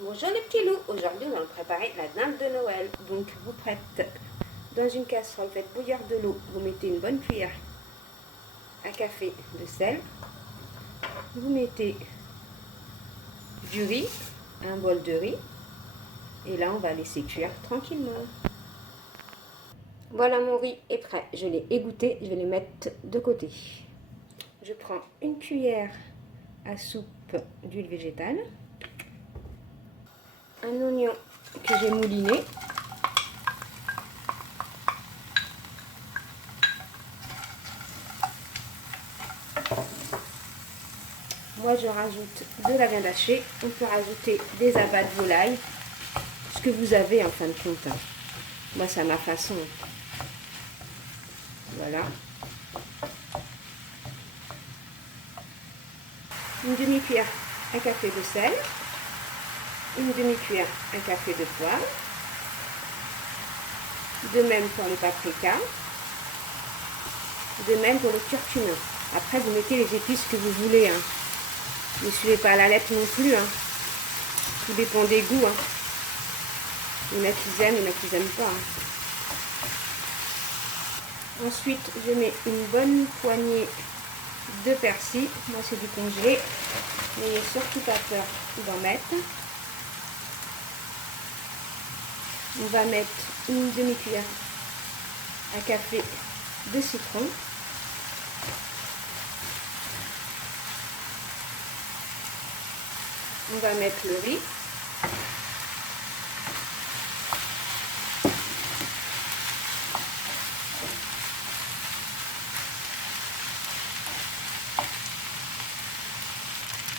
Bonjour les petits loups, aujourd'hui nous allons préparer la dinde de Noël. Donc vous prêtez dans une casserole, faites bouillir de l'eau, vous mettez une bonne cuillère à café de sel, vous mettez du riz, un bol de riz, et là on va laisser cuire tranquillement. Voilà, mon riz est prêt, je l'ai égoutté, je vais les mettre de côté. Je prends une cuillère à soupe d'huile végétale, un oignon que j'ai mouliné, moi je rajoute de la viande hachée, on peut rajouter des abats de volaille, ce que vous avez en fin de compte. Moi c'est à ma façon. Voilà. Une demi-cuillère à café de sel, une demi-cuillère à café de poivre, de même pour le paprika, de même pour le curcuma. Après vous mettez les épices que vous voulez. Ne suivez pas la lettre non plus. Tout dépend des goûts. Il y en a qui aiment, il y en a qui n'aiment pas. Ensuite, je mets une bonne poignée de persil. Moi, c'est du congelé. N'ayez surtout pas peur d'en mettre. On va mettre une demi-cuillère à café de citron. On va mettre le riz.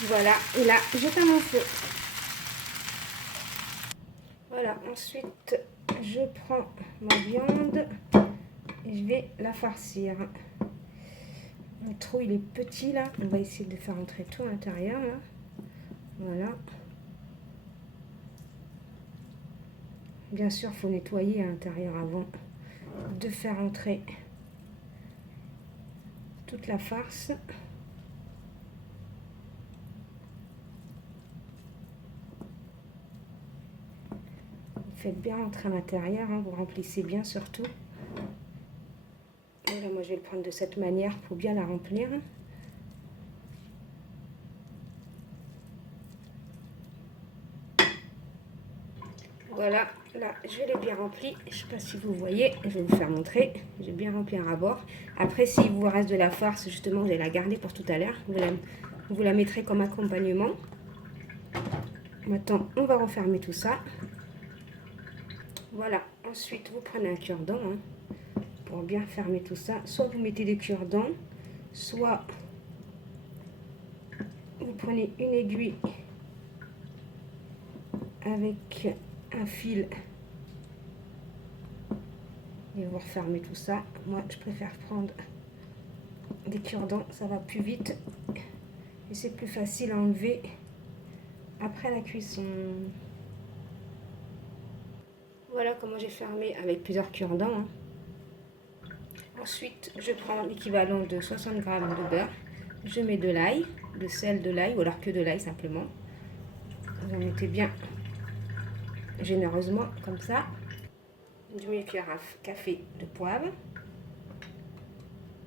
Voilà, et là, j'éteins mon feu. Voilà, ensuite, je prends ma viande et je vais la farcir. Le trou, il est petit, là. On va essayer de faire entrer tout à l'intérieur, là. Voilà. Bien sûr, il faut nettoyer à l'intérieur avant de faire entrer toute la farce. Faites bien entrer à l'intérieur, vous remplissez bien surtout. Et là, moi, je vais le prendre de cette manière pour bien la remplir. Voilà, là, je l'ai bien rempli. Je ne sais pas si vous voyez, je vais vous faire montrer. J'ai bien rempli un rabord. Après, s'il vous reste de la farce, justement, je vais la garder pour tout à l'heure. Vous la mettrez comme accompagnement. Maintenant, on va refermer tout ça. Voilà, ensuite, vous prenez un cure-dent pour bien fermer tout ça. Soit vous mettez des cure-dents, soit vous prenez une aiguille avec un fil et vous refermez tout ça. Moi, je préfère prendre des cure-dents, ça va plus vite et c'est plus facile à enlever après la cuisson. Voilà comment j'ai fermé avec plusieurs cure-dents. Ensuite, je prends l'équivalent de 60 g de beurre. Je mets de l'ail, de sel, de l'ail, ou alors que de l'ail simplement. Vous en mettez bien généreusement, comme ça. Une demi-cuillère à café de poivre.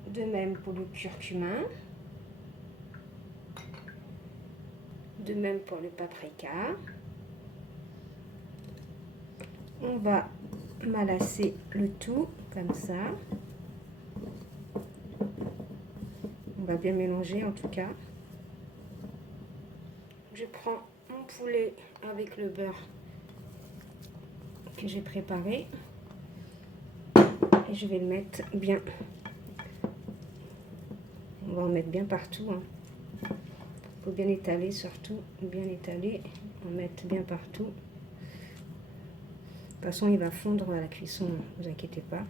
De même pour le curcuma. De même pour le paprika. On va malasser le tout, comme ça. On va bien mélanger en tout cas. Je prends mon poulet avec le beurre que j'ai préparé. Et je vais le mettre bien. On va en mettre bien partout. Il faut bien étaler surtout. Bien étaler. En mettre bien partout. De toute façon, il va fondre à la cuisson. Ne vous inquiétez pas.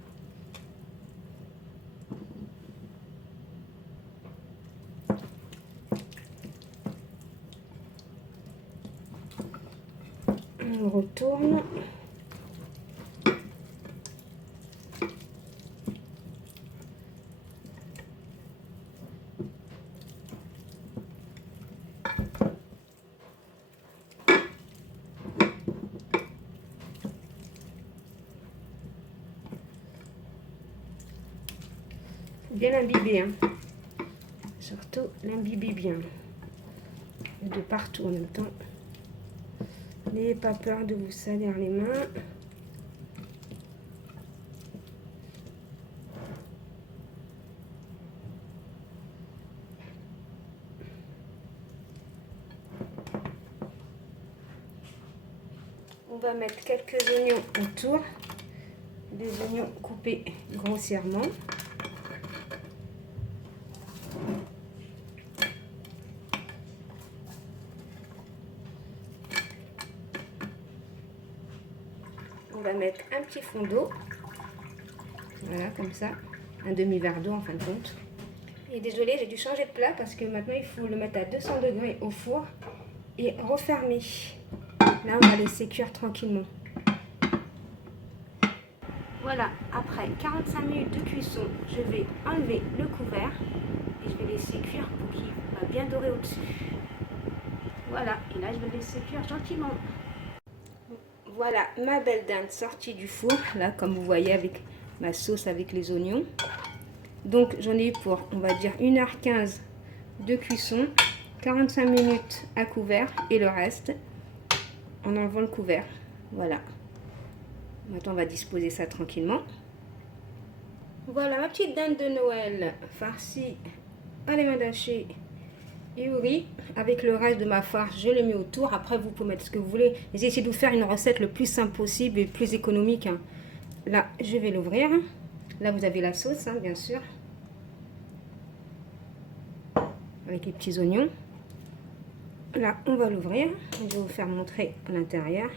On retourne. bien l'imbiber, hein. Surtout l'imbiber bien. De partout en même temps. N'ayez pas peur de vous salir les mains. On va mettre quelques oignons autour. Des oignons coupés grossièrement. On va mettre un petit fond d'eau. Voilà, comme ça. Un demi-verre d'eau en fin de compte. Et désolé, j'ai dû changer de plat parce que maintenant il faut le mettre à 200 degrés au four et refermer. Là, on va laisser cuire tranquillement. Voilà, après 45 minutes de cuisson, je vais enlever le couvert et je vais laisser cuire pour qu'il va bien dorer au-dessus. Voilà, et là je vais laisser cuire gentiment. Voilà ma belle dinde sortie du four, là comme vous voyez avec ma sauce avec les oignons. Donc j'en ai eu pour, on va dire 1h15 de cuisson, 45 minutes à couvert et le reste en enlevant le couvert. Voilà. Maintenant on va disposer ça tranquillement. Voilà ma petite dinde de Noël farcie à l'émail haché et au riz. Avec le reste de ma farce, je l'ai mis autour. Après vous pouvez mettre ce que vous voulez. Essayez de vous faire une recette le plus simple possible et plus économique, hein. Là je vais l'ouvrir. Là vous avez la sauce, hein, bien sûr. Avec les petits oignons. Là on va l'ouvrir. Je vais vous faire montrer à l'intérieur.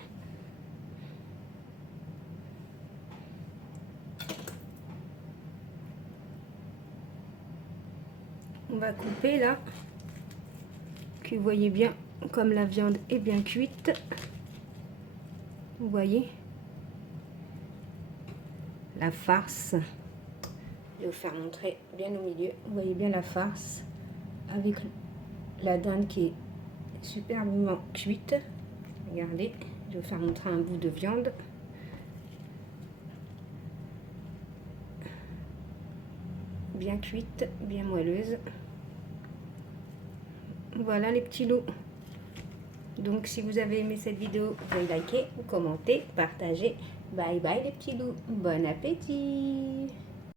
On va couper là, que vous voyez bien comme la viande est bien cuite. Vous voyez la farce. Je vais vous faire montrer bien au milieu. Vous voyez bien la farce avec la dinde qui est superbement cuite. Regardez, je vais vous faire montrer un bout de viande. Bien cuite, bien moelleuse. Voilà les petits loups. Donc si vous avez aimé cette vidéo, vous pouvez liker, commenter, partager. Bye bye les petits loups. Bon appétit.